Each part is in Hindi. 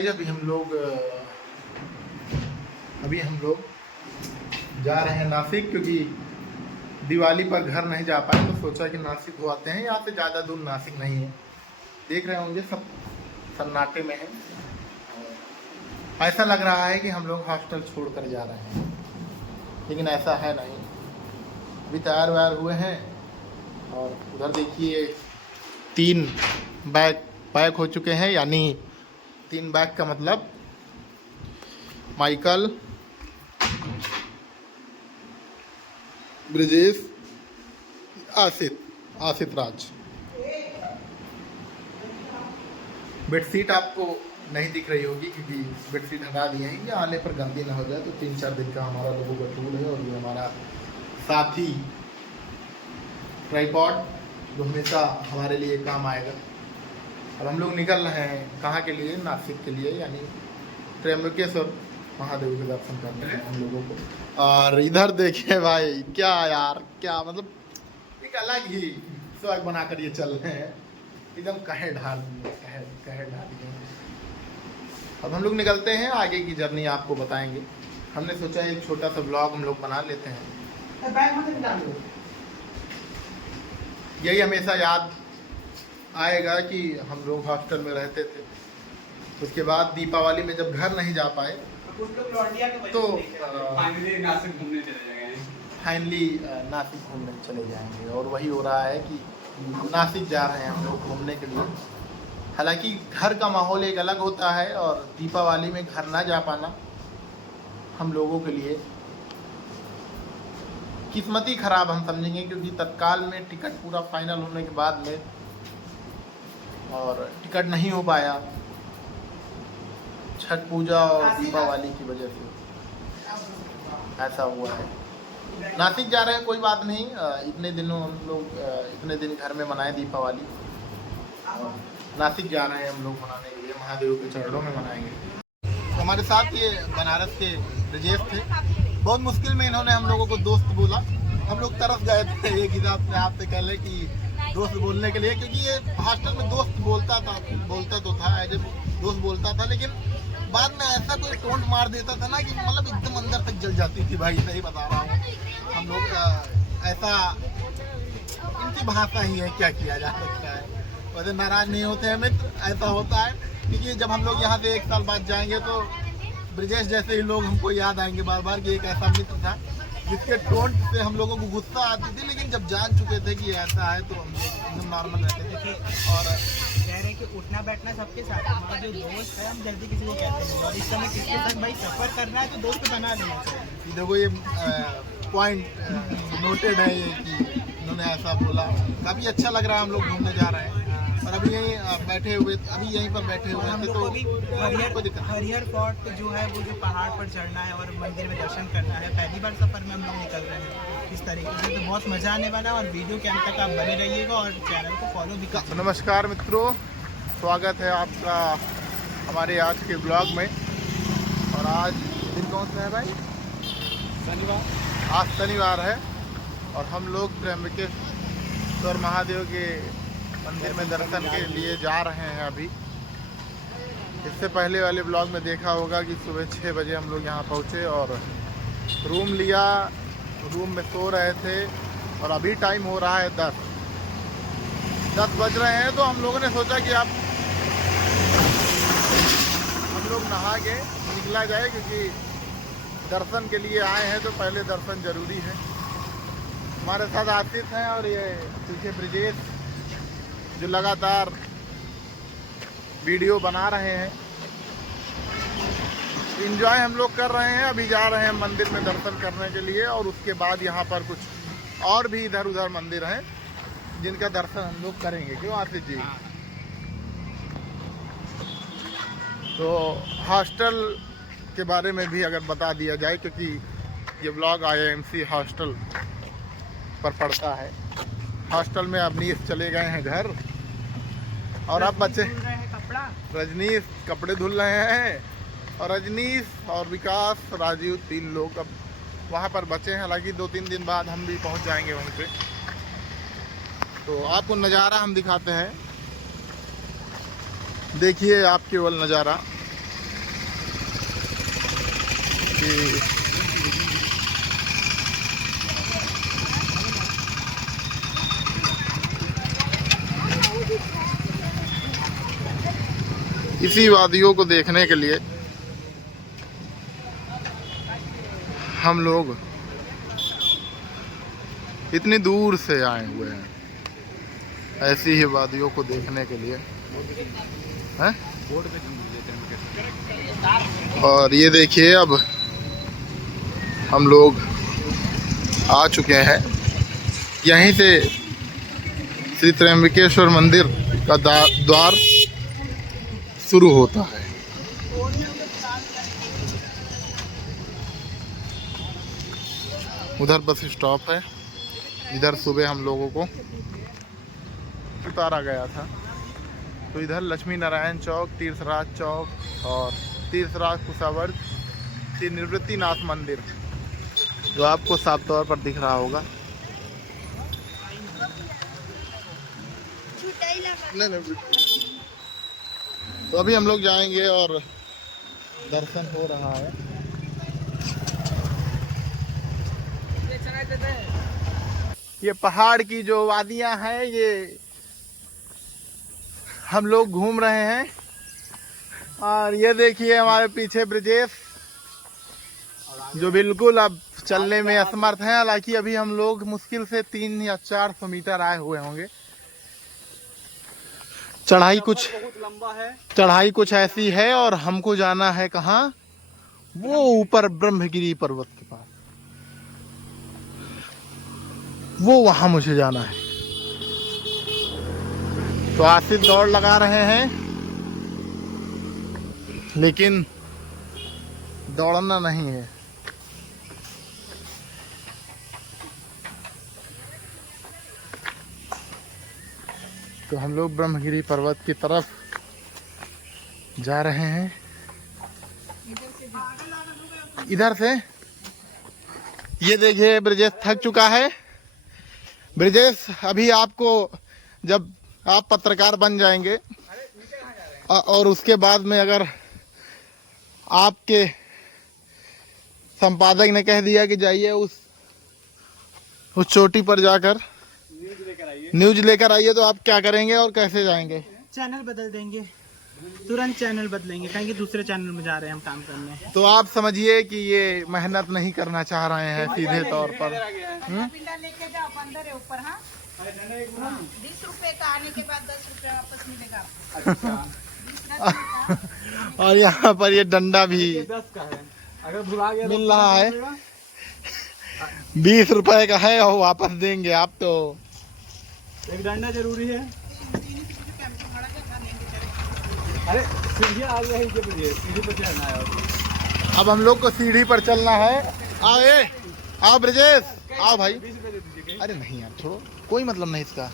अभी हम लोग जा रहे हैं नासिक, क्योंकि दिवाली पर घर नहीं जा पाए तो सोचा कि नासिक हो आते हैं। यहाँ से ज़्यादा दूर नासिक नहीं है। देख रहे होंगे सब सन्नाटे में है। ऐसा लग रहा है कि हम लोग हॉस्टल छोड़कर जा रहे हैं, लेकिन ऐसा है नहीं। अभी तैयार व्यार हुए हैं और उधर देखिए 3 बैग पैक हो चुके हैं। यानी 3 बैग का मतलब माइकल, ब्रिजेश, आसित राज। बेडशीट आपको नहीं दिख रही होगी क्योंकि बेडशीट हटा दिए हैं। ये आने पर गंदी ना हो जाए, तो 3-4 दिन का हमारा लोगों का टूल है। और ये हमारा साथी ट्राइपॉड जो हमेशा हमारे लिए काम आएगा। और हम लोग निकल रहे हैं कहाँ के लिए? नासिक के लिए, यानी त्र्यंबकेश्वर महादेव के दर्शन करने हैं हम लोगों को। और इधर देखिए भाई, क्या यार, क्या मतलब एक अलग ही स्वैग बनाकर ये चल रहे हैं। एकदम कहे ढाल दिए। अब हम लोग निकलते हैं, आगे की जर्नी आपको बताएंगे। हमने सोचा एक छोटा सा ब्लॉग हम लोग बना लेते हैं। यही हमेशा याद आएगा कि हम लोग हॉस्टल में रहते थे। उसके बाद दीपावली में जब घर नहीं जा पाए तो फाइनली नासिक घूमने चले जाएंगे। और वही हो रहा है कि नासिक जा रहे हैं हम लोग घूमने के लिए। हालांकि घर का माहौल एक अलग होता है और दीपावली में घर ना जा पाना हम लोगों के लिए किस्मती खराब हम समझेंगे, क्योंकि तत्काल में टिकट पूरा फाइनल होने के बाद में और टिकट नहीं हो पाया छठ पूजा और दीपावली की वजह से, ऐसा हुआ है। नासिक जा रहे हैं, कोई बात नहीं। इतने दिनों हम लोग इतने दिन घर में मनाए दीपावली। नासिक जा रहे हैं हम लोग मनाने के लिए, महादेव के चरणों में मनाएंगे। तो हमारे साथ ये बनारस के ब्रिजेश थे। बहुत मुश्किल में इन्होंने हम लोगों को दोस्त बोला। हम लोग तरस गए थे एक हिसाब से, आपसे कह लें कि दोस्त बोलने के लिए, क्योंकि ये हॉस्टल में दोस्त बोलता तो था, एज ए दोस्त बोलता था। लेकिन बाद में ऐसा कोई टोंट मार देता था ना कि मतलब एकदम अंदर तक जल जाती थी भाई। सही बता रहा हूँ, हम लोग ऐसा, इनकी भाषा ही है, क्या किया जा सकता है। वैसे नाराज नहीं होते हैं मित्र, ऐसा होता है। क्योंकि जब हम लोग यहाँ से 1 साल बाद जाएंगे तो ब्रिजेश जैसे ही लोग हमको याद आएंगे बार बार कि एक ऐसा मित्र था जिसके टोंट से हम लोगों को गुस्सा आती थी। लेकिन जब जान चुके थे कि ऐसा है तो हम एकदम नॉर्मल रहते थे। और कह रहे हैं कि उठना बैठना सबके साथ, हमारा जो दोस्त है हम जल्दी किसी को कहते नहीं। और इस समय किसके साथ भाई सफर करना है तो दोस्त बना लेना चाहिए। देखो ये पॉइंट नोटेड है ये कि उन्होंने ऐसा बोला। काफ़ी अच्छा लग रहा है, हम लोग घूमने जा रहे हैं। और अभी यहीं बैठे हुए थे तो हम लोग को भी हरिहर फोर्ट जो है वो जो पहाड़ पर चढ़ना है और मंदिर में दर्शन करना है। पहली बार सफर में हम लोग निकल रहे हैं इस तरीके से, तो बहुत मजा आने वाला है। और वीडियो के अंत तक आप बने रहिएगा और चैनल को फॉलो भी कर। नमस्कार मित्रों, स्वागत है आपका हमारे आज के ब्लॉग में। और आज दिन कौन सा है भाई? शनिवार। आज शनिवार है और हम लोग त्र्यंबकेश्वर महादेव के मंदिर में दर्शन के लिए जा रहे हैं। अभी इससे पहले वाले ब्लॉग में देखा होगा कि सुबह 6 बजे हम लोग यहाँ पहुँचे और रूम लिया, रूम में सो रहे थे। और अभी टाइम हो रहा है 10 बज रहे हैं। तो हम लोगों ने सोचा कि अब हम लोग नहा के निकला जाए, क्योंकि दर्शन के लिए आए हैं तो पहले दर्शन जरूरी है। हमारे साथ आसित हैं और ये पीछे ब्रिजेश जो लगातार वीडियो बना रहे हैं। एंजॉय हम लोग कर रहे हैं। अभी जा रहे हैं मंदिर में दर्शन करने के लिए और उसके बाद यहाँ पर कुछ और भी इधर उधर मंदिर हैं जिनका दर्शन हम लोग करेंगे। क्यों आसित जी? तो हॉस्टल के बारे में भी अगर बता दिया जाए, क्योंकि ये ब्लॉग IIMC हॉस्टल पर पड़ता है। हॉस्टल में अवनीश चले गए हैं घर और अब बच्चे रजनीश कपड़े धुल रहे हैं। और रजनीश और विकास, राजीव, 3 लोग अब वहाँ पर बचे हैं। हालांकि 2-3 दिन बाद हम भी पहुँच जाएंगे वहीं पे। तो आपको नज़ारा हम दिखाते हैं, देखिए आप केवल नज़ारा। कि इसी वादियों को देखने के लिए हम लोग इतनी दूर से आए हुए हैं, ऐसी ही वादियों को देखने के लिए हैं। और ये देखिए, अब हम लोग आ चुके हैं। यहीं से श्री त्र्यंबकेश्वर मंदिर का द्वार शुरू होता है। उधर बस स्टॉप है, इधर सुबह हम लोगों को उतारा गया था। तो इधर लक्ष्मी नारायण चौक, तीर्थराज चौक और तीर्थराज कुशावर्त श्री निवृत्तिनाथ मंदिर, जो आपको साफ तौर पर दिख रहा होगा। नहीं। तो अभी हम लोग जाएंगे और दर्शन हो रहा है। ये पहाड़ की जो वादियां हैं, ये हम लोग घूम रहे हैं। और ये देखिए हमारे पीछे ब्रिजेश, जो बिल्कुल अब चलने में असमर्थ हैं। हालांकि अभी हम लोग मुश्किल से 300 या 400 मीटर आए हुए होंगे। चढ़ाई बहुत लंबा है, चढ़ाई कुछ ऐसी है और हमको जाना है कहाँ, वो ऊपर ब्रह्मगिरी पर्वत के पास, वो वहां मुझे जाना है। तो आसिफ दौड़ लगा रहे हैं, लेकिन दौड़ना नहीं है। तो हम लोग ब्रह्मगिरी पर्वत की तरफ जा रहे हैं। इधर से ये देखिए, ब्रिजेश थक चुका है। ब्रिजेश, अभी आपको, जब आप पत्रकार बन जाएंगे और उसके बाद में अगर आपके संपादक ने कह दिया कि जाइए उस चोटी पर जाकर न्यूज लेकर आइए, तो आप क्या करेंगे और कैसे जाएंगे? चैनल बदल देंगे, तुरंत चैनल बदलेंगे, कहेंगे दूसरे चैनल में जा रहे हैं हम काम करने। तो आप समझिए कि ये मेहनत नहीं करना चाह रहे हैं सीधे तौर पर। लेके जाओ, बंदर है ऊपर। हाँ, 20 रुपए का, आने के बाद 10 रुपए वापस मिलेगा। और यहाँ पर ये डंडा भी 10 का है, अगर भुला गया मिल रहा है। 20 रुपए का है और वापस देंगे आप। तो एक डंडा जरूरी है। अरे सीढ़ी आ गया है, सीढ़ी पर चढ़ना है। अब हम लोग को सीढ़ी पर चलना है। आओ आओ ब्रिजेश, आओ भाई। अरे नहीं यार, छोड़ो, कोई मतलब नहीं इसका।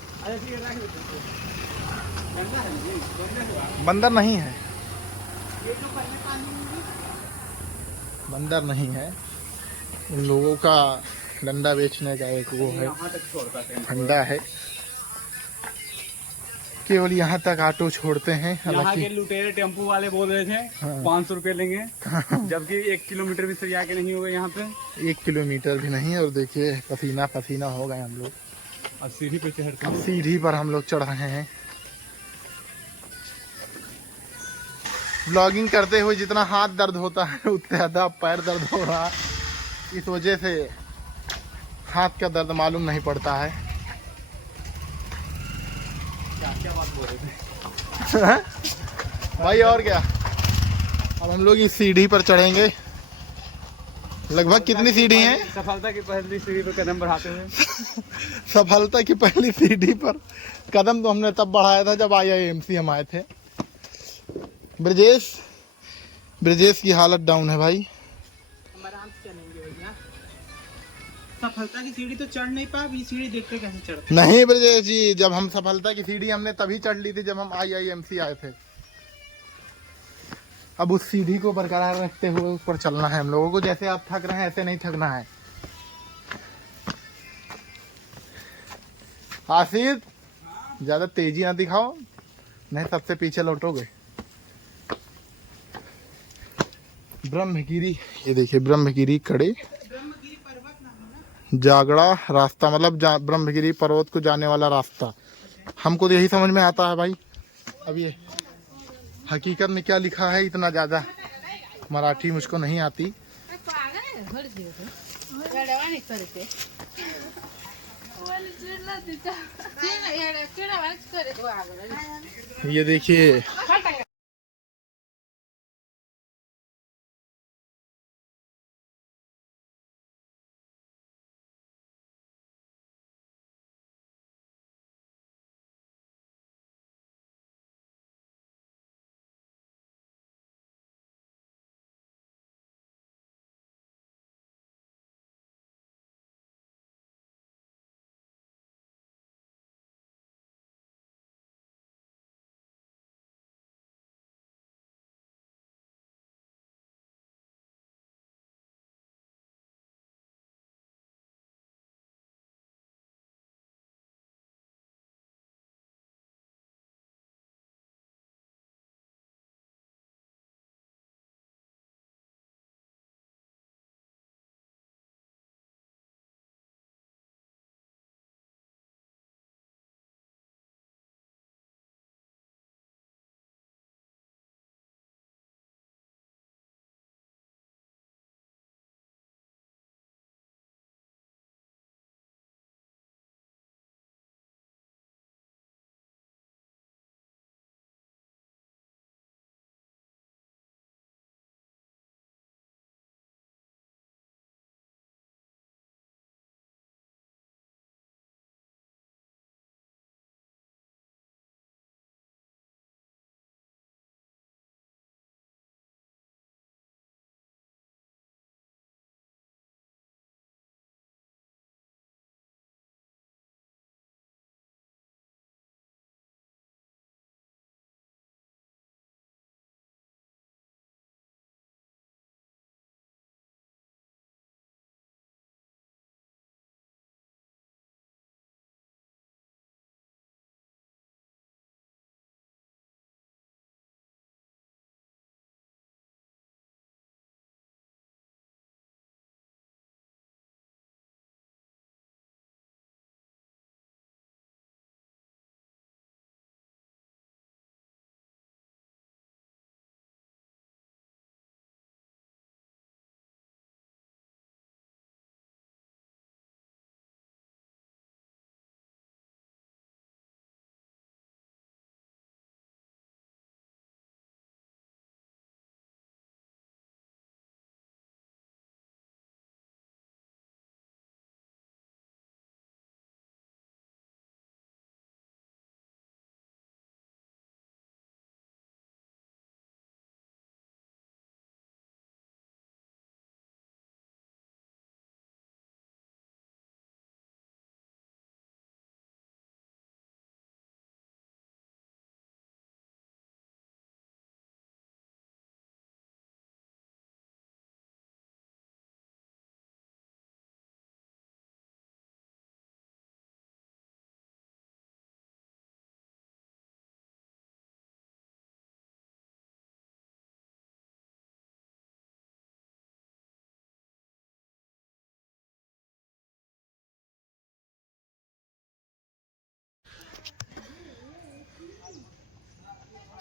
बंदर नहीं है, बंदर नहीं है। उन लोगों का डंडा बेचने का एक वो है, फंडा है। केवल यहाँ तक ऑटो छोड़ते हैं। यहाँ के लुटेरे टेम्पू वाले बोल रहे थे 500 रुपए लेंगे, जबकि 1 किलोमीटर भी सरिया के नहीं हुए यहाँ पे। 1 किलोमीटर भी नहीं। और देखिए, पसीना पसीना हो गए हम लोग। अब सीढ़ी पे चढ़ते हैं। सीढ़ी पर हम लोग चढ़ रहे हैं। ब्लॉगिंग करते हुए जितना हाथ दर्द होता है, उतना ज़्यादा पैर दर्द हो रहा है। इस वजह से हाथ का दर्द मालूम नहीं पड़ता है। क्या बात बोल रहे थे भाई, और क्या। अब हम लोग इस सीढ़ी पर चढ़ेंगे। लगभग कितनी सीढ़ी है? सफलता की पहली सीढ़ी पर कदम बढ़ाते हुए। सफलता की पहली सीढ़ी पर कदम तो हमने तब बढ़ाया था जब IIMC हम आए थे। ब्रिजेश की हालत डाउन है भाई। हम आराम से चलेंगे भैया। सफलता की सीढ़ी तो चढ़ नहीं पा, ये सीढ़ी देखते कैसे चढ़ते। नहीं ब्रिजेश जी, जब हम सफलता की सीढ़ी हमने तभी चढ़ ली थी जब हम IIMC आए थे। अब उस सीढ़ी को बरकरार रखते हुए ऊपर चलना है हम लोगों को। जैसे आप थक रहे हैं ऐसे नहीं थकना है। आसिफ, ज्यादा तेजी ना दिखाओ, नहीं सबसे पीछे लौटोगे। ब्रह्मगिरी, ये देखिए ब्रह्मगिरी कड़े ब्रह्मगिरी पर्वत नाम है ना। जागड़ा रास्ता, मतलब ब्रह्मगिरी पर्वत को जाने वाला रास्ता। हमको तो यही समझ में आता है भाई। अब ये हकीकत में क्या लिखा है, इतना ज़्यादा मराठी मुझको नहीं आती। ये देखिए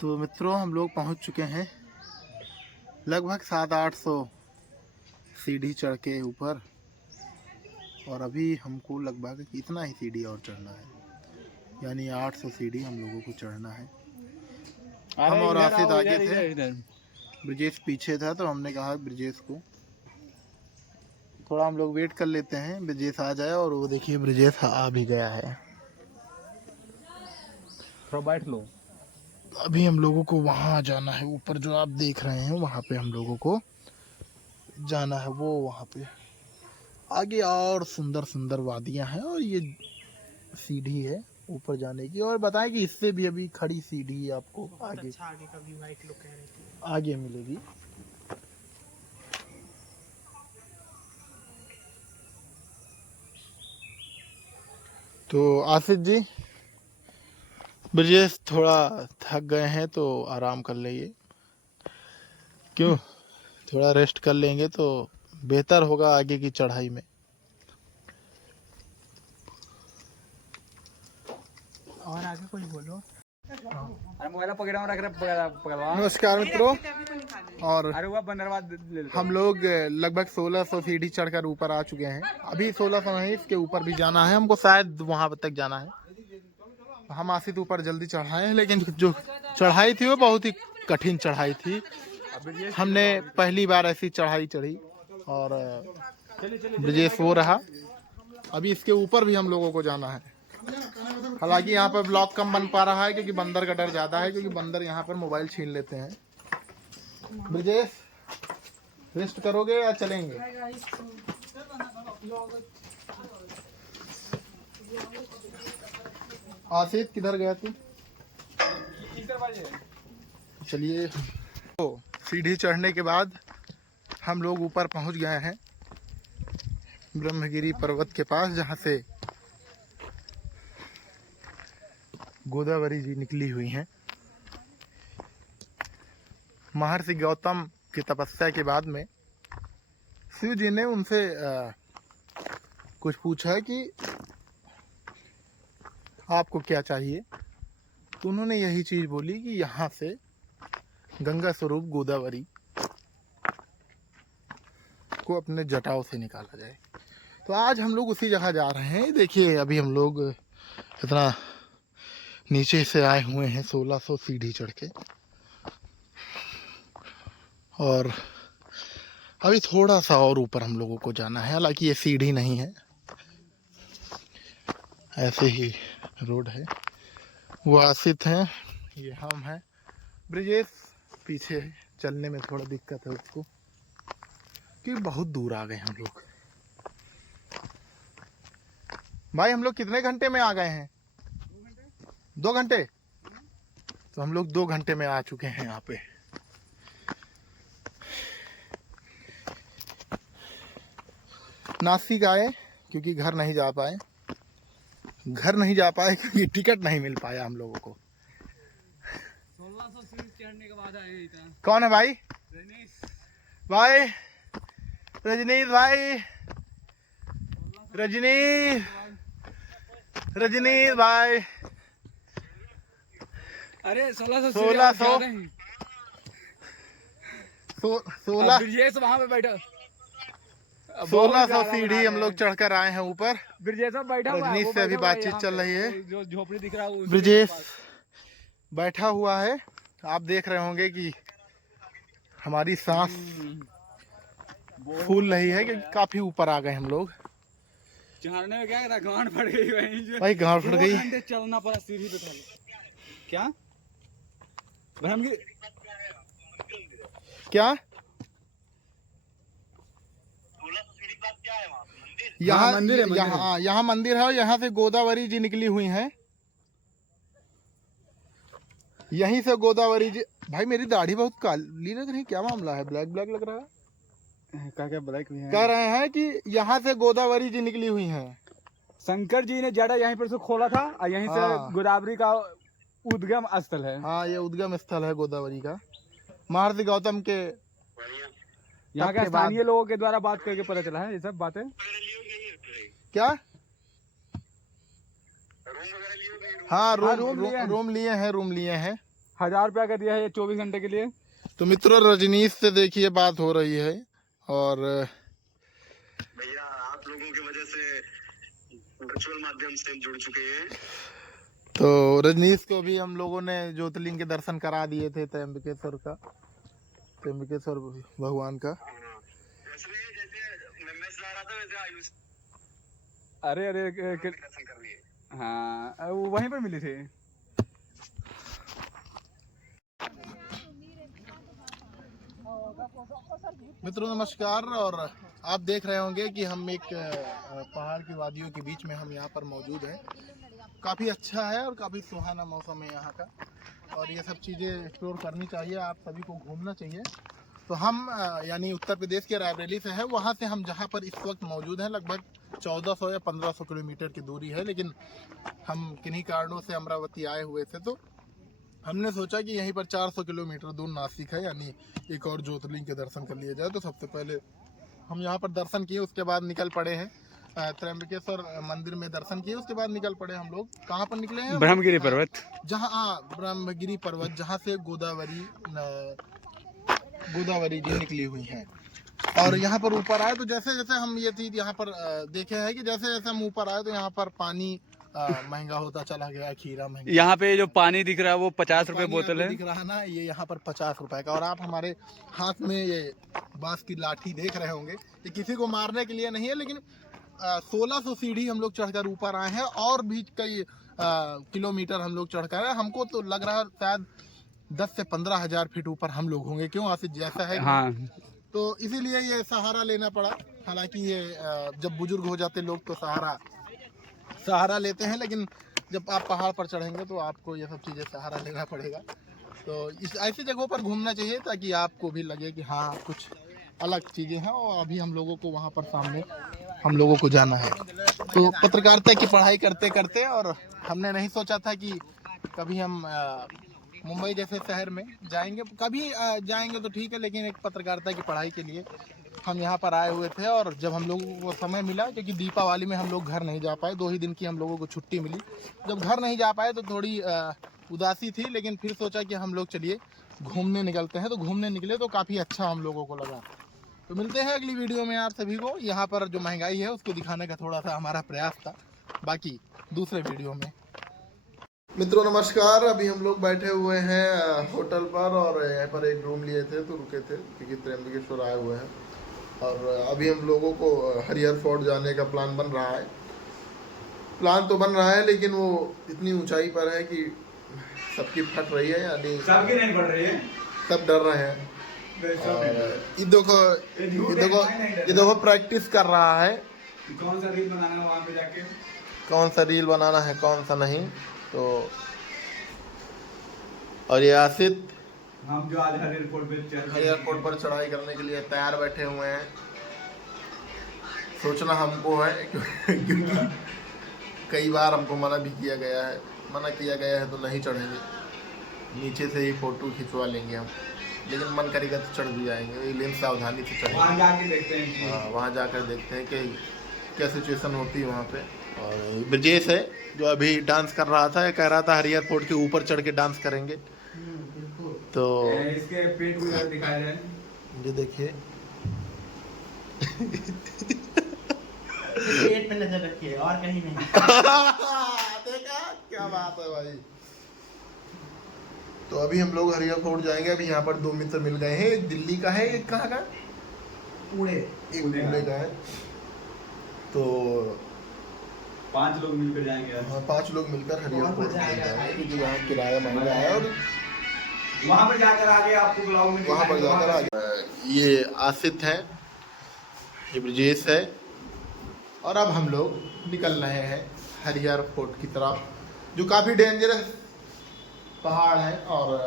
तो मित्रों हम लोग पहुंच चुके हैं लगभग 700-800 सीढ़ी चढ़ के ऊपर, और अभी हमको लगभग इतना ही सीढ़ी और चढ़ना है, यानी 800 सीढ़ी हम लोगों को चढ़ना है। हम और आसिद आगे थे, ब्रिजेश पीछे था, तो हमने कहा ब्रिजेश को थोड़ा हम लोग वेट कर लेते हैं, ब्रिजेश आ जाए। और वो देखिए ब्रिजेश आ भी गया है। थोड़ा बैठ लो। अभी हम लोगों को वहाँ जाना है, ऊपर जो आप देख रहे हैं वहाँ पे हम लोगों को जाना है। वो वहाँ पे आगे और सुंदर सुंदर वादियाँ हैं, और ये सीढ़ी है ऊपर जाने की। और बताएं कि इससे भी अभी खड़ी सीढ़ी आपको आगे अच्छा आगे का व्यू वाइट लुक है। आगे मिलेगी। तो आसिफ जी, ब्रिजेश थोड़ा थक गए हैं तो आराम कर लीजिए। क्यों थोड़ा रेस्ट कर लेंगे तो बेहतर होगा आगे की चढ़ाई में। और आगे कुछ बोलो। अरे मोबाइल पकड़ा रख रहा नमस्कार मित्रों, और अरे वो बंदरबाद ले लेते हम लोग लगभग 1600 सीढ़ी चढ़कर ऊपर आ चुके हैं। अभी 1600 नहीं, इसके ऊपर भी जाना है हमको, शायद वहां तक जाना है। हम आसित ऊपर जल्दी चढ़ाए हैं, लेकिन जो चढ़ाई थी वो बहुत ही कठिन चढ़ाई थी। हमने पहली बार ऐसी चढ़ाई चढ़ी और ब्रिजेश वो रहा। अभी इसके ऊपर भी हम लोगों को जाना है। हालांकि यहाँ पर ब्लॉग कम बन पा रहा है क्योंकि बंदर का डर ज़्यादा है, क्योंकि बंदर यहाँ पर मोबाइल छीन लेते हैं। ब्रिजेश, रेस्ट करोगे या चलेंगे? आसित किधर गया तू? चलिए, तो सीढ़ी चढ़ने के बाद हम लोग ऊपर पहुंच गए हैं ब्रह्मगिरी पर्वत के पास, जहां से गोदावरी जी निकली हुई हैं। महर्षि गौतम की तपस्या के बाद में शिव जी ने उनसे कुछ पूछा है कि आपको क्या चाहिए, तो उन्होंने यही चीज बोली कि यहाँ से गंगा स्वरूप गोदावरी को अपने जटाओं से निकाला जाए। तो आज हम लोग उसी जगह जा रहे हैं। देखिए, अभी हम लोग इतना नीचे से आए हुए हैं 1600 सीढ़ी चढ़ के, और अभी थोड़ा सा और ऊपर हम लोगों को जाना है। हालांकि ये सीढ़ी नहीं है, ऐसे ही रोड है। वो आसित हैं, ये हम हैं। ब्रिजेश पीछे है, चलने में थोड़ा दिक्कत है उसको, क्योंकि बहुत दूर आ गए हम लोग। भाई, हम लोग कितने घंटे में आ गए हैं? 2 घंटे। तो हम लोग 2 घंटे में आ चुके हैं यहाँ पे। नासिक आए क्योंकि घर नहीं जा पाए क्योंकि टिकट नहीं मिल पाया हम लोगों को। 1600 सीढ़ी चढ़ने के बाद आए इतना। कौन है भाई? भाई रजनीश भाई, रजनीश भाई। अरे 1600 ब्रिजेश वहां पे बैठा। 1600 सीढ़ी हम लोग चढ़कर आए हैं ऊपर। ब्रिजेश बैठा हुआ है, रजनीश वो से अभी बैठा हुआ है बातचीत यहाँ चल पे, रही है। जो झोपड़ी दिख रहा है उसी ब्रिजेश के पास। बैठा हुआ है। आप देख रहे होंगे कि हमारी सांस फूल रही है क्योंकि काफी ऊपर आ गए हम लोग। चढ़ने में क्या था, गांड फट गई भाई, गांड फट गई। 2 घंटे चलना पड़ा सीढ़ी पे। क्या भाई, हम क्या यहाँ मंदिर है, यहाँ मंदिर है, और यहाँ से गोदावरी जी निकली हुई हैं। यहीं से गोदावरी जी। भाई, मेरी दाढ़ी बहुत काली लग रही, क्या मामला है? ब्लैक ब्लैक लग रहा है। क्या ब्लैक भी है। कह रहे हैं कि यहाँ से गोदावरी जी निकली हुई हैं। शंकर जी ने जड़ा यहीं पर से खोला था, और यहीं से हाँ। गोदावरी का उद्गम स्थल है। हाँ, ये उद्गम स्थल है गोदावरी का। महर्षि गौतम के यहाँ के स्थानीय लोगों के द्वारा बात करके पता चला है ये सब बातें। क्या? हाँ, रूम लिए हैं। 1000 रुपया का दिया है ये 24 घंटे के लिए। तो मित्रों, रजनीश से देखिए बात हो रही है, और भैया आप लोगों की वजह से वर्चुअल माध्यम से जुड़ चुके हैं। तो रजनीश को भी हम लोगों ने ज्योतिर्लिंग के दर्शन करा दिए थे, त्र्यंबकेश्वर भगवान का। जैसे मैसेज आ रहा था वैसे आयुष अरे दर्शन कर लिए। हाँ, वो वहीं पर मिली थी। मित्रों नमस्कार, और आप देख रहे होंगे कि हम एक पहाड़ की वादियों के बीच में हम यहाँ पर मौजूद हैं। काफ़ी अच्छा है और काफ़ी सुहाना मौसम है यहाँ का, और ये सब चीज़ें एक्सप्लोर करनी चाहिए, आप सभी को घूमना चाहिए। तो हम यानी उत्तर प्रदेश के रायबरेली से है, वहाँ से हम जहाँ पर इस वक्त मौजूद हैं लगभग 1400 या 1500 किलोमीटर की दूरी है, लेकिन हम किन्हीं कारणों से अमरावती आए हुए थे, तो हमने सोचा कि यहीं पर 400 किलोमीटर दूर नासिक है, यानी एक और ज्योतिर्लिंग के दर्शन कर लिए जाए। तो सबसे पहले हम यहाँ पर दर्शन किए, उसके बाद निकल पड़े हैं त्र्यंबकेश्वर मंदिर में दर्शन किए, उसके बाद निकल पड़े हम लोग। कहाँ पर निकले हैं? ब्रह्मगिरी पर्वत, जहाँ ब्रह्मगिरी पर्वत, जहाँ से गोदावरी जी निकली हुई हैं। और यहाँ पर ऊपर आए तो जैसे जैसे हम ये चीज यहाँ पर देखे हैं कि जैसे जैसे हम ऊपर आए तो यहाँ पर पानी महंगा होता चला गया, खीरा महंगा। यहाँ पे जो पानी दिख रहा है वो 50 रुपए बोतल है, दिख रहा है ना, ये यहाँ पर 50 रुपए का। और आप हमारे हाथ में ये बांस की लाठी देख रहे होंगे, ये किसी को मारने के लिए नहीं है, लेकिन 1600 सीढ़ी हम लोग चढ़कर ऊपर आए हैं और भी कई किलोमीटर हम लोग चढ़कर आए। हमको तो लग रहा है शायद 10 से 15 हजार फीट ऊपर हम लोग होंगे। क्यों आसिफ, जैसा है हाँ। तो इसीलिए ये सहारा लेना पड़ा। हालांकि ये जब बुजुर्ग हो जाते लोग तो सहारा लेते हैं, लेकिन जब आप पहाड़ पर चढ़ेंगे तो आपको ये सब चीज़ें सहारा लेना पड़ेगा। तो इस ऐसी जगहों पर घूमना चाहिए ताकि आपको भी लगे कि हाँ कुछ अलग चीज़ें हैं। और अभी हम लोगों को वहाँ पर सामने हम लोगों को जाना है। तो पत्रकारिता की पढ़ाई करते करते, और हमने नहीं सोचा था कि कभी हम मुंबई जैसे शहर में जाएंगे, कभी जाएंगे तो ठीक है, लेकिन एक पत्रकारिता की पढ़ाई के लिए हम यहाँ पर आए हुए थे। और जब हम लोगों को समय मिला, क्योंकि दीपावली में हम लोग घर नहीं जा पाए, 2 ही दिन की हम लोगों को छुट्टी मिली, जब घर नहीं जा पाए तो थोड़ी उदासी थी, लेकिन फिर सोचा कि हम लोग चलिए घूमने निकलते हैं। तो घूमने निकले तो काफ़ी अच्छा हम लोगों को लगा। तो मिलते हैं अगली वीडियो में आप सभी को। यहाँ पर जो महंगाई है उसको दिखाने का थोड़ा सा हमारा प्रयास था, बाकी दूसरे वीडियो में। मित्रों नमस्कार, अभी हम लोग बैठे हुए हैं होटल पर और यहाँ पर एक रूम लिए थे तो रुके थे, क्योंकि त्र्यंबकेश्वर आए हुए हैं। और अभी हम लोगों को हरिहर फोर्ट जाने का प्लान बन रहा है। प्लान तो बन रहा है, लेकिन वो इतनी ऊंचाई पर है कि सबकी फट रही है, यानी सबकी नहीं बढ़ रही है, सब डर रहे हैं। ये देखो प्रैक्टिस कर रहा है, कौन सा रील बनाना है वहाँ पे जाके, कौन सा रील बनाना है कौन सा नहीं। तो और ये आसिफ, हम जो आज हरिहर फोर्ट पर चढ़ाई करने के लिए तैयार बैठे हुए हैं। सोचना हमको है क्योंकि कई बार हमको मना किया गया है तो नहीं चढ़ेंगे, नीचे से ही फोटो खिंचवा लेंगे हम, लेकिन मन करेगा तो चढ़ भी जाएंगे, लेकिन सावधानी से चढ़ेंगे। वहाँ जाके देखते हैं। हाँ, वहाँ जाकर देखते हैं कि क्या सिचुएशन होती है वहाँ पे। और ब्रजेश है जो अभी डांस कर रहा था, कह रहा था हरिहर फोर्ट के ऊपर चढ़ के डांस करेंगे। तो इसके पेट वगैरह दिखाए जाए, ये देखिए पेट पे नजर रखिए और कहीं नहीं। देखा क्या बात है भाई। तो अभी हम लोग हरिहर फोर्ट जाएंगे। अभी यहाँ पर 2 मित्र मिल गए हैं, एक दिल्ली का है, एक कहाँ का, पूरे एक पुणे का है। तो 5 लोग मिलकर जाएंगे। 5 लोग मिलकर हरिहर फोर्ट जाएंगे, क्योंकि यहाँ किराया महंगा है। और वहाँ पर जाकर आगे आपको ब्लॉग में वहाँ पर जाकर आगे ये आसिफ है, ये ब्रजेश है, और अब हम लोग निकल रहे हैं हरिहर फोर्ट की तरफ, जो काफ़ी डेंजरस पहाड़ है। और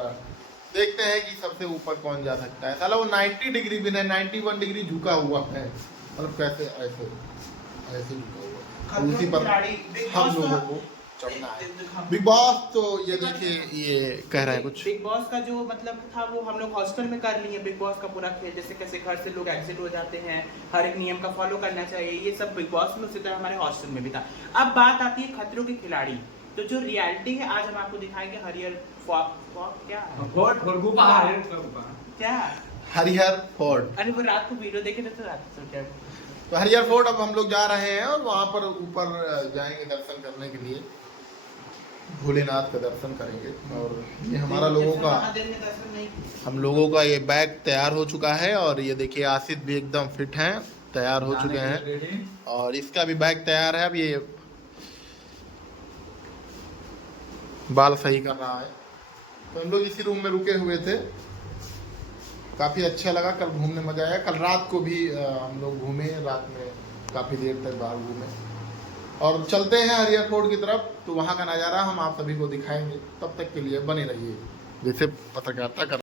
देखते हैं कि सबसे ऊपर कौन जा सकता है। साला वो 90 डिग्री भी नहीं, 91 डिग्री झुका हुआ है, मतलब कैसे ऐसे झुका हुआ, उसी पर हम लोगों को चढ़ना है। बिग बॉस तो ये देखिए, ये कह रहे हैं कुछ। बिग बॉस का जो मतलब था वो हम लोग हॉस्टल में कर लिए। बिग बॉस का पूरा खेल, जैसे कैसे घर से लोग एग्जिट हो जाते हैं, हर एक नियम का फॉलो करना चाहिए, ये सब बिग बॉस में उसी तरह हमारे हॉस्टल में भी था। अब बात आती है खतरों के खिलाड़ी, तो जो रियलिटी है आज हम आपको दिखाएंगे हरिहर क्या हरिहर फोर्ट। अरे वो रात को वीडियो देखे थे तो रात को सोचा। तो हरिहर फोर्ट अब हम लोग जा रहे हैं और वहाँ पर ऊपर जाएंगे दर्शन करने के लिए, भोलेनाथ का दर्शन करेंगे। और ये हमारा लोगों का, हम लोगों का ये बैग तैयार हो चुका है। और ये देखिए आसिफ भी एकदम फिट हैं, तैयार हो चुके हैं, और इसका भी बैग तैयार है। अब ये बाल सही कर रहा है। तो हम लोग इसी रूम में रुके हुए थे, काफ़ी अच्छा लगा, कल घूमने मजा आया। कल रात को भी हम लोग घूमे, रात में काफ़ी देर तक बाहर घूमे। और चलते हैं हरिहर फोर्ट की तरफ, तो वहाँ का नज़ारा हम आप सभी को दिखाएंगे। तब तक के लिए बने रहिए जैसे पत्रकारिता कर।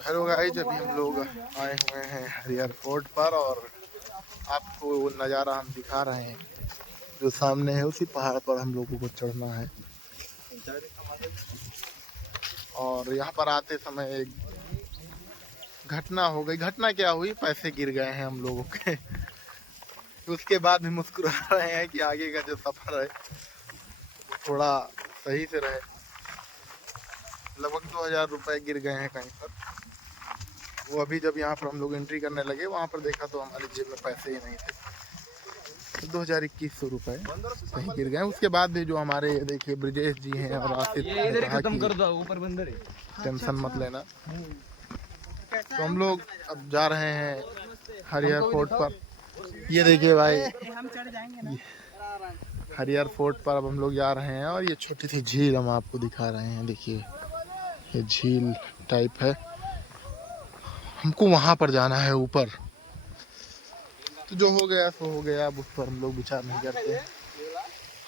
हेलो गाइस, अभी हम लोग आए हुए हैं हरिहर फोर्ट पर, और आपको वो नज़ारा हम दिखा रहे हैं जो सामने है। उसी पहाड़ पर हम लोगों को चढ़ना है। और यहाँ पर आते समय एक घटना हो गई। घटना क्या हुई, पैसे गिर गए हैं हम लोगों के। उसके बाद भी मुस्कुरा रहे हैं कि आगे का जो सफ़र है वो थोड़ा सही से रहे। लगभग 2000 रुपये गिर गए हैं कहीं पर। वो अभी जब यहाँ पर हम लोग एंट्री करने लगे वहाँ पर देखा तो हमारी जेब में पैसे ही नहीं थे। तो 2100 रुपये कहीं गिर गए। उसके बाद भी जो हमारे देखिए ब्रिजेश जी हैं और आसिफ खत्म कर दो, ऊपर बंदर है, टेंशन मत लेना। तो हम लोग अब जा रहे हैं हरिहर फोर्ट पर। ये देखिए भाई, हम चढ़ जाएंगे ना। हरिहर फोर्ट पर अब हम लोग जा रहे हैं और ये छोटी सी झील हम आपको दिखा रहे हैं। देखिए ये झील टाइप है। हमको वहाँ पर जाना है ऊपर। तो जो हो गया सो हो गया, अब उस पर हम लोग विचार नहीं करते,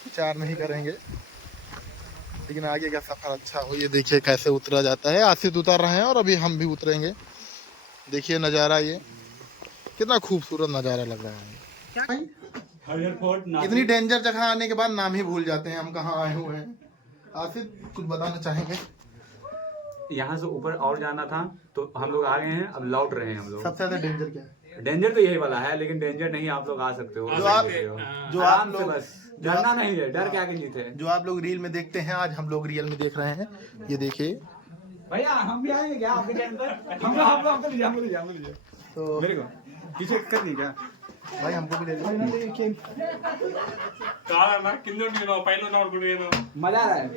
विचार नहीं करेंगे। लेकिन आगे का सफ़र अच्छा हो। ये देखिए कैसे उतरा जाता है। आसिफ उतर रहे हैं और अभी हम भी उतरेंगे। देखिए नज़ारा, ये कितना खूबसूरत नज़ारा लग रहा है। हरिहर फोर्ट इतनी डेंजर जगह आने के बाद नाम ही भूल जाते हैं हम कहाँ आए हुए हैं। आसिफ कुछ बताना चाहेंगे? यहाँ से ऊपर और जाना था तो हम लोग आ गए हैं, अब लौट रहे हैं हम लोग। सबसे ज्यादा डेंजर क्या है? डेंजर तो यही वाला है, लेकिन डेंजर नहीं, आप लोग आ सकते हो। जो आप लोग बस डरना नहीं है, डर क्या के जीते हैं। जो आप लोग रील में देखते हैं आज हम लोग रियल में देख रहे हैं। ये देखिए भैया हम भी आएंगे क्या आपके चैनल पर? हमको लीजिए तो मेरे को किसी कर नहीं क्या भाई हमको भी ले लो। मजा आ रहा है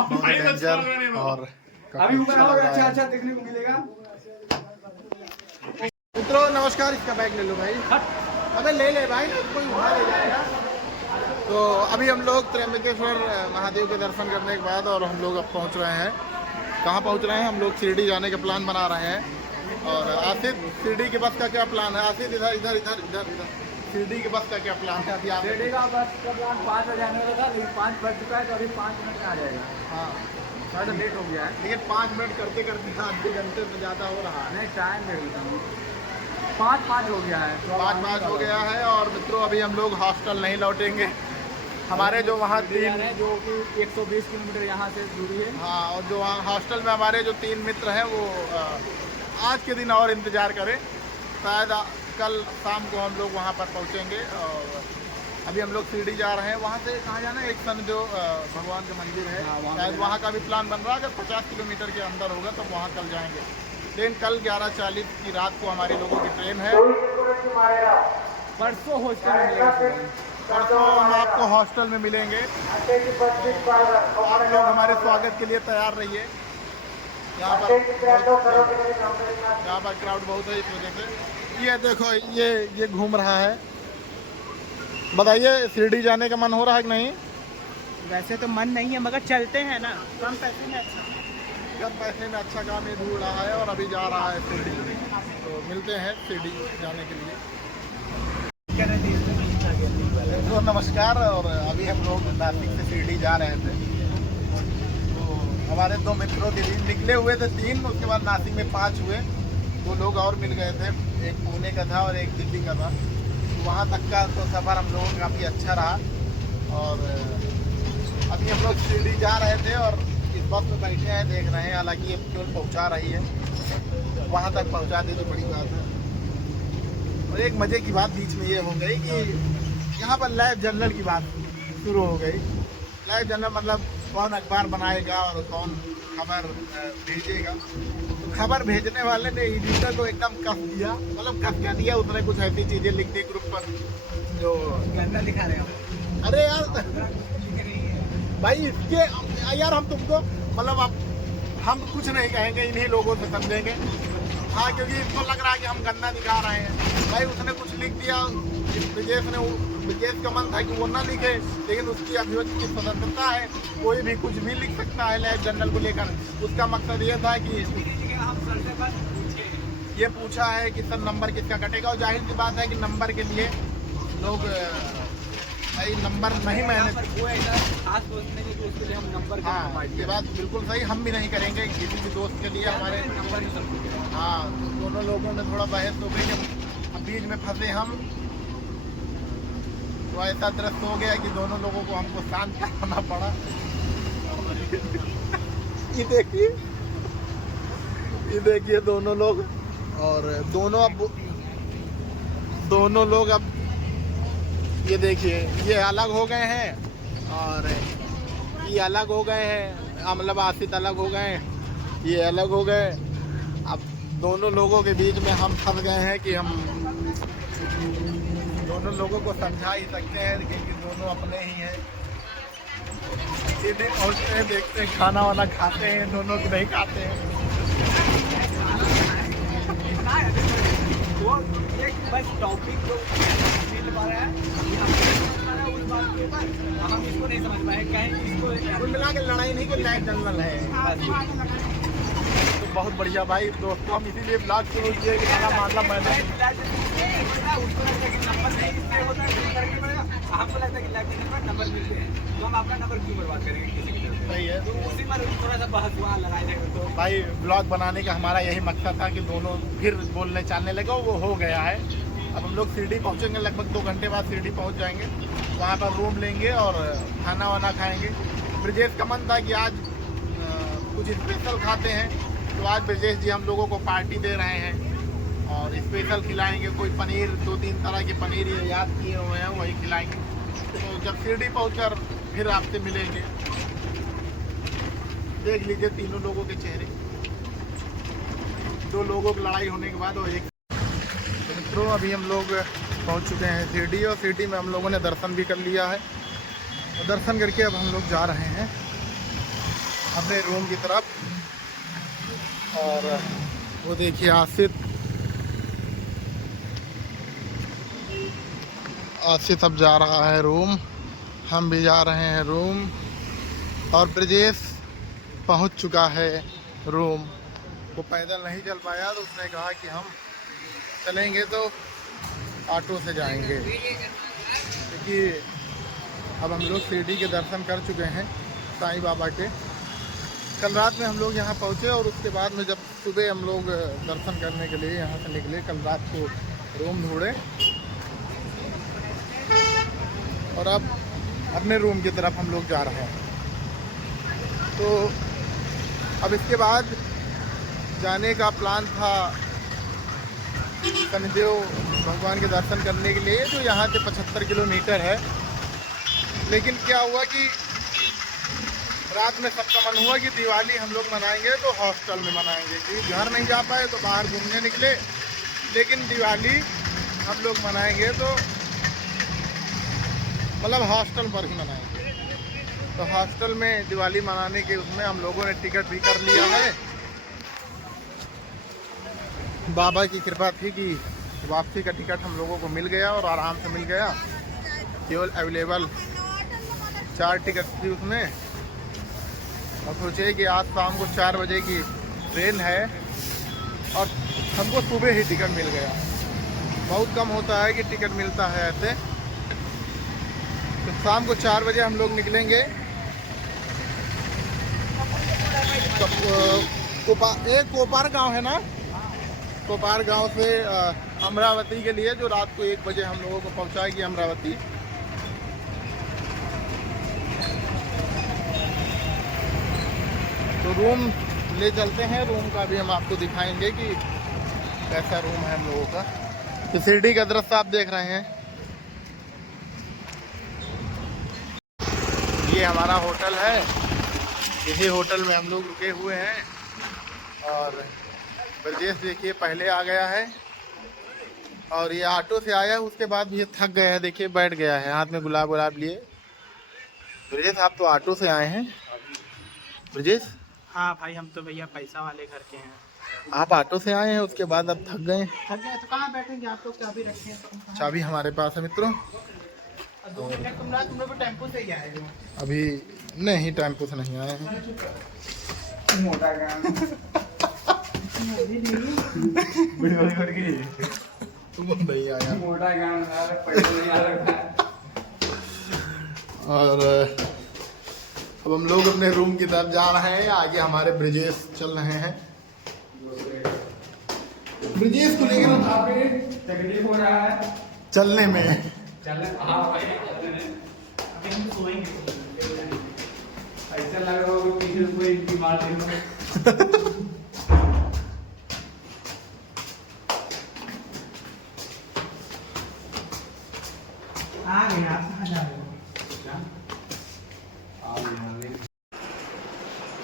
बहुत डेंजर और अभी ऊपर आओगे, अच्छा अच्छा देखने को मिलेगा। मित्रों नमस्कार, इसका बैग ले लो भाई। अबे ले ले भाई, कोई उठा ले जाएगा। तो अभी हम लोग त्र्यंबकेश्वर महादेव के दर्शन करने के बाद और हम लोग अब पहुंच रहे हैं। कहाँ पहुंच रहे हैं? हम लोग शिरडी जाने का प्लान बना रहे हैं। और आसिफ, शिरडी के बस का क्या प्लान है? आसिफ इधर इधर इधर इधर इधर शिरडी के बस का क्या प्लान है? अभी आप शिरडी का बस का प्लान 5 बजे आने वाला था, लेकिन 5 बज चुका है तो अभी 5 मिनट में आ जाएगा। हाँ थोड़ा सा लेट हो गया है, लेकिन 5 मिनट करते करते आधे घंटे से ज़्यादा हो रहा है। नहीं टाइम देख लेता हूँ। 5 हो गया है, 5 हो गया है। और मित्रों अभी हम लोग हॉस्टल नहीं लौटेंगे। हमारे जो वहाँ तीन, जो कि 120 किलोमीटर यहाँ से दूरी है। हाँ, और जो वहाँ हॉस्टल में हमारे जो 3 मित्र हैं वो आज के दिन और इंतज़ार करें। शायद कल शाम को हम लोग वहाँ पर पहुँचेंगे। और अभी हम लोग शिरडी जा रहे हैं। वहाँ से कहाँ जाना है? एक सन जो भगवान का मंदिर है, शायद वहाँ का भी प्लान बन रहा है। अगर 50 किलोमीटर के अंदर होगा तो वहाँ कल जाएंगे। लेकिन कल 11:40 की रात को हमारे लोगों की ट्रेन है। परसों हॉस्टल में मिलेगा। परसों हम आपको हॉस्टल में मिलेंगे। आप लोग हमारे स्वागत के लिए तैयार रहिए। यहाँ पर क्राउड बहुत है इस वजह से। ये देखो ये घूम रहा है। बताइए शिरडी जाने का मन हो रहा है कि नहीं? वैसे तो मन नहीं है, मगर चलते हैं ना, कम पैसे में अच्छा। कम पैसे में अच्छा काम ये ढूंढ रहा है और अभी जा रहा है शिरडी। तो मिलते हैं शिरडी जाने के लिए। तो नमस्कार। और अभी हम लोग नासिक से शिरडी जा रहे थे। तो हमारे 2 मित्रों के लिए निकले हुए थे 3, उसके बाद नासिक में 5 हुए। 2 लोग और मिल गए थे, एक पुणे का था और एक दिल्ली का था। तो वहाँ तक का तो सफ़र हम लोगों का काफ़ी अच्छा रहा। और अभी हम लोग शिरडी जा रहे थे और इस बस में बैठे हैं, देख रहे हैं। हालांकि ये केवल पहुँचा रही है, वहाँ तक पहुँचा दे तो बड़ी बात है। और एक मज़े की बात बीच में ये हो गई कि यहाँ पर लाइव जर्नल की बात शुरू हो गई। लाइव जर्नल मतलब कौन अखबार बनाएगा और कौन खबर भेजेगा। तो खबर भेजने वाले ने एडिटर को एकदम कस दिया, मतलब कस क्या दिया, उसने कुछ ऐसी चीज़ें लिख दी ग्रुप पर जो गंदा दिखा रहे हो। अरे यार भाई इसके यार हम तुमको मतलब हम कुछ नहीं कहेंगे, इन्हीं लोगों से समझेंगे। हाँ, क्योंकि इनको लग रहा है कि हम गंदा दिखा रहे हैं। भाई उसने कुछ लिख दिया, विजेश का मन था कि वो ना लिखे, लेकिन उसकी अभिव्यक्ति की स्वतंत्रता है, कोई भी कुछ भी लिख सकता है लाइव जर्नल को लेकर। उसका मकसद ये था कि ये पूछा है कि सर नंबर किसका कटेगा। और जाहिर सी बात है कि नंबर के लिए लोग भाई नंबर नहीं मैंने खास दोस्त नहीं कि उसके लिए हम नंबर। हाँ, ये बात बिल्कुल सही, हम भी नहीं करेंगे किसी भी दोस्त के लिए हमारे नंबर ही सब। हाँ, तो दोनों लोगों ने थोड़ा बहस हो गई, जब बीच में फंसे हम। तो ऐसा दृश्य हो गया कि दोनों लोगों को हमको शांत करना पड़ा। ये देखिए दोनों लोग, और दोनों लोग अब ये देखिए ये अलग हो गए हैं और ये अलग हो गए हैं, मतलब आसित अलग हो गए, ये अलग हो गए। अब दोनों लोगों के बीच में हम फंस गए हैं कि हम दोनों लोगों को समझा ही सकते हैं क्योंकि दोनों अपने ही हैं। सीधे पहुँचते हैं, देखते हैं, खाना वाना खाते हैं, दोनों को नहीं खाते हैं। वो एक बस टॉपिक को मिल पा रहा है, उस बात के ऊपर हम इसको नहीं समझ पाए, कहीं इसको कुल मिला के लड़ाई नहीं, कोई लाइट जनरल है। तो बहुत बढ़िया भाई दोस्तों, हम इसीलिए ब्लॉग शुरू किए कि खाना मारना मैंने हमको लगता है कि नंबर मिलते हैं तो हम अपना नंबर क्यों बर्बाद करेंगे किसी की तरफ से? सही है। तो उसी पर थोड़ा सा बहस हुआ, लड़ाई झगड़ा। तो भाई ब्लॉग बनाने का हमारा यही मकसद था कि दोनों फिर बोलने चालने लगे, वो हो गया है। अब हम लोग शिरडी पहुंचेंगे, लगभग 2 घंटे बाद शिरडी पहुंच जाएंगे, वहाँ पर रूम लेंगे और खाना वाना खाएंगे। ब्रजेश का मन था कि आज कुछ स्पेशल खाते हैं, तो आज ब्रजेश जी हम लोगों को पार्टी दे रहे हैं और स्पेशल खिलाएंगे। कोई पनीर, 2-3 तरह के पनीर ये याद किए हुए हैं, वही खिलाएंगे। तो जब शिरडी पहुँचकर फिर आपसे मिलेंगे। देख लीजिए तीनों लोगों के चेहरे, 2 लोगों की लड़ाई होने के बाद वो एक। तो मित्रों अभी हम लोग पहुंच चुके हैं शिरडी, और शिरडी में हम लोगों ने दर्शन भी कर लिया है। और दर्शन करके अब हम लोग जा रहे हैं अपने रूम की तरफ। और वो देखिए आसित अब जा रहा है रूम, हम भी जा रहे हैं रूम, और ब्रजेश पहुंच चुका है रूम। वो पैदल नहीं चल पाया तो उसने कहा कि हम चलेंगे तो ऑटो से जाएंगे, क्योंकि अब हम लोग शिरडी के दर्शन कर चुके हैं साईं बाबा के। कल रात में हम लोग यहाँ पहुँचे और उसके बाद में जब सुबह हम लोग दर्शन करने के लिए यहाँ से निकले, कल रात को रूम ढूंढे और अब अपने रूम की तरफ हम लोग जा रहे हैं। तो अब इसके बाद जाने का प्लान था शनिदेव भगवान के दर्शन करने के लिए, जो यहाँ से 75 किलोमीटर है। लेकिन क्या हुआ कि रात में सबका मन हुआ कि दिवाली हम लोग मनाएंगे तो हॉस्टल में मनाएंगे, क्योंकि घर नहीं जा पाए तो बाहर घूमने निकले। लेकिन दिवाली हम लोग मनाएंगे तो मतलब हॉस्टल पर ही मनाएंगे। तो हॉस्टल में दिवाली मनाने के उसमें हम लोगों ने टिकट भी कर लिया है। बाबा की कृपा थी कि वापसी का टिकट हम लोगों को मिल गया और आराम से मिल गया। केवल अवेलेबल 4 टिकट थी उसमें, और सोचे कि आज शाम को 4 बजे की ट्रेन है और हमको सुबह ही टिकट मिल गया। बहुत कम होता है कि टिकट मिलता है ऐसे। तो शाम को 4 बजे हम लोग निकलेंगे। कोपार गांव है ना, कोपार गांव से अमरावती के लिए, जो रात को 1 बजे हम लोगों को पहुंचाएगी अमरावती। तो रूम ले चलते हैं, रूम का भी हम आपको दिखाएंगे कि कैसा रूम है हम लोगों का। तो शिरडी का दृश्य आप देख रहे हैं, ये हमारा होटल है। इसी होटल में हम लोग रुके हुए हैं। और ब्रजेश देखिए पहले आ गया है, और ये ऑटो से आया, उसके बाद भी ये थक गया है। देखिए बैठ गया है, हाथ में गुलाब लिए। ब्रजेश आप तो ऑटो से आए हैं। ब्रजेश हाँ भाई, हम तो भैया पैसा वाले घर के हैं। आप ऑटो से आए हैं, उसके बाद अब थक गए। थक गए तो कहाँ बैठेंगे? आप लोग चाबी रखे हैं। चाबी हमारे पास है मित्रों। तुम लोग टेम्पो से ही आए हो? अभी नहीं, टेम्पो से नहीं आए हैं। नहीं आया। और अब हम लोग अपने रूम की तरफ जा रहे हैं। आगे हमारे ब्रजेश चल रहे हैं। ब्रजेश को लेकर तकलीफ हो रहा है चलने में। अभी हम सोएंगे। ऐसा लग रहा होगा पीछे कोई इनकी मार देगा। आ गए आप कहाँ जा रहे हो?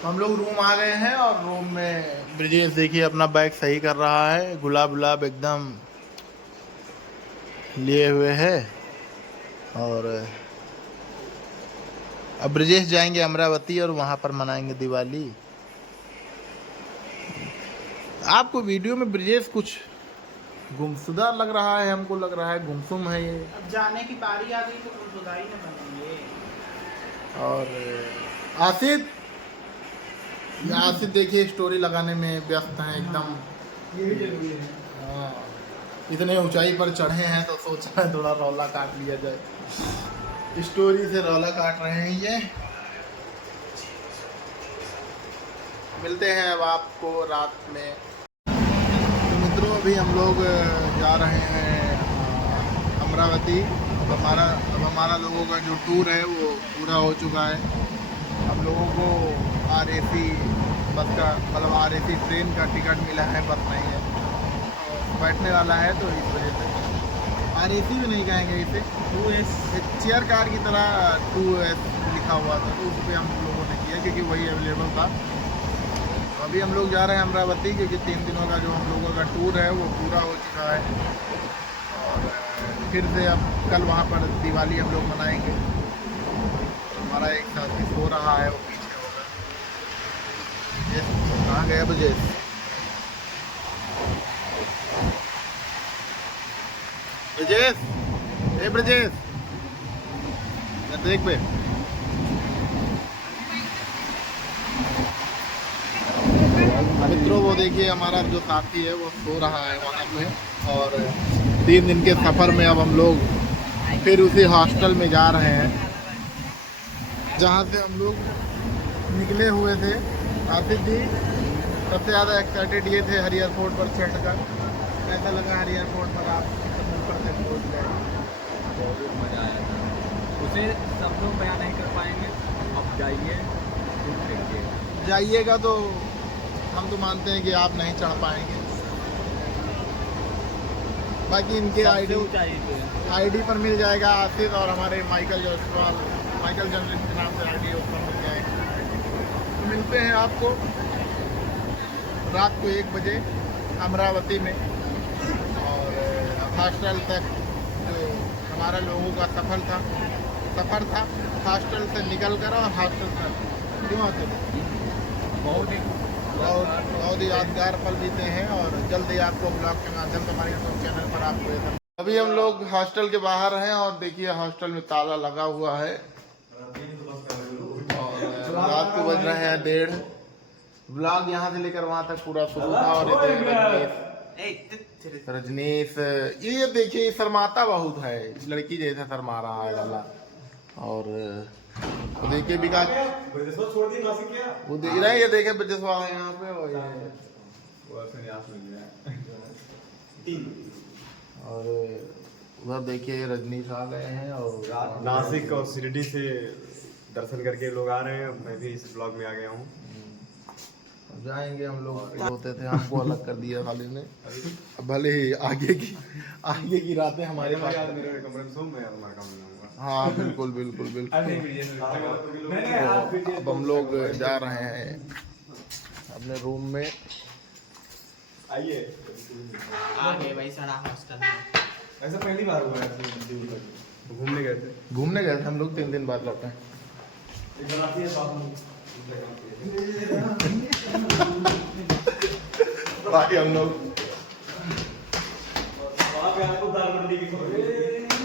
हम लोग रूम आ गए हैं और रूम में ब्रिजेश देखिए अपना बैग सही कर रहा है, गुलाब गुलाब एकदम लिए हुए है। और अब ब्रिजेश जाएंगे अमरावती और वहाँ पर मनाएंगे दिवाली। आपको वीडियो में ब्रिजेश कुछ गुमशुदा लग रहा है, हमको लग रहा है गुमसुम है ये। अब जाने की बारी आ गई तो गुमशुदा ही न बनेंगे। और आसिफ देखिए स्टोरी लगाने में व्यस्त हैं एकदम। ये भी जरूरी है। हाँ, इतने ऊंचाई पर चढ़े हैं तो सोच रहे हैं थोड़ा रौला काट लिया जाए। स्टोरी से रौला काट रहे हैं ये। मिलते हैं अब आपको रात में। तो मित्रों अभी हम लोग जा रहे हैं अमरावती। अब हमारा लोगों का जो टूर है वो पूरा हो चुका है। हम लोगों को RAC बस का मतलब RAC ट्रेन का टिकट मिला है, बस नहीं है और बैठने वाला है, तो इस वजह से RAC भी नहीं कहेंगे इसे, 2S चेयर कार की तरह 2S लिखा हुआ था, तो उस पर हम लोगों ने किया क्योंकि वही अवेलेबल था। तो अभी हम लोग जा रहे हैं अमरावती क्योंकि 3 दिनों का जो हम लोगों का टूर है वो पूरा हो चुका है। और फिर से अब कल वहाँ पर दिवाली हम लोग मनाएंगे। हमारा एक साथी सो रहा है, वो पीछे होगा। कहाँ गया ब्रिजेश? ब्रिजेश देख पे। मित्रों वो देखिए हमारा जो साथी है वो सो रहा है वहाँ पे। और 3 दिन के सफ़र में अब हम लोग फिर उसी हॉस्टल में जा रहे हैं जहाँ से हम लोग निकले हुए थे। आसिफ जी सबसे ज़्यादा एक्साइटेड ये थे हरियर फोर्ट पर चढ़कर। कैसा लगा हरियर फोर्ट पर आप ऊपर से पहुँच गए? बहुत मज़ा आया था, उसे सब लोग बयान नहीं कर पाएंगे। अब जाइए देखिए। जाइएगा तो हम तो मानते हैं कि आप नहीं चढ़ पाएंगे। बाकी इनके आईडी पर मिल जाएगा आसिफ और हमारे माइकल जर्नलिस्ट के नाम से आईडी ऊपर मिल जाएगी। तो मिलते हैं आपको रात को 1 बजे अमरावती में। और हॉस्टल तक जो हमारा लोगों का सफ़र था हॉस्टल से निकल कर और हॉस्टल तक क्यों आते बहुत ही यादगार पल बीते हैं। और जल्द ही आपको ब्लॉग के माध्यम से हमारे यूट्यूब चैनल पर आपको ये सब। अभी हम लोग हॉस्टल के बाहर हैं और देखिए हॉस्टल में ताला लगा हुआ है और रात को बज रहे हैं 1:30। ब्लॉग यहाँ से लेकर वहाँ तक पूरा शुरू था। और रजनीश ये देखिए शर्माता बहुत है, लड़की जैसा शर्मा रहा है वाला। और तो देखिए विकास वो देख रहे हैं, ये देखे बिजसवा है यहाँ पे। और उधर देखिए रजनीश आ गए हैं और नासिक और शिरडी से दर्शन करके लोग आ रहे हैं। मैं भी इस ब्लॉग में आ गया हूँ। जाएंगे हम लोग होते थे, हमको अलग कर दिया साले ने। भले ही आगे की रातें हमारे पास। मेरे कमरे में सो, मैं तुम्हारा काम बनाऊंगा। हाँ बिल्कुल बिल्कुल बिल्कुल। तो अब हम लोग जा रहे हैं अपने रूम में। आइए आगे भाई सारा हॉस्टल में ऐसा पहली बार हुआ है। घूमने गए थे हम लोग 3 दिन बाद लौटे हैं। बाकी हम लोग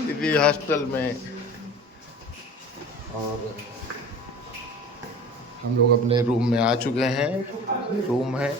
इसी हॉस्टल में और हम लोग अपने रूम में आ चुके हैं। रूम है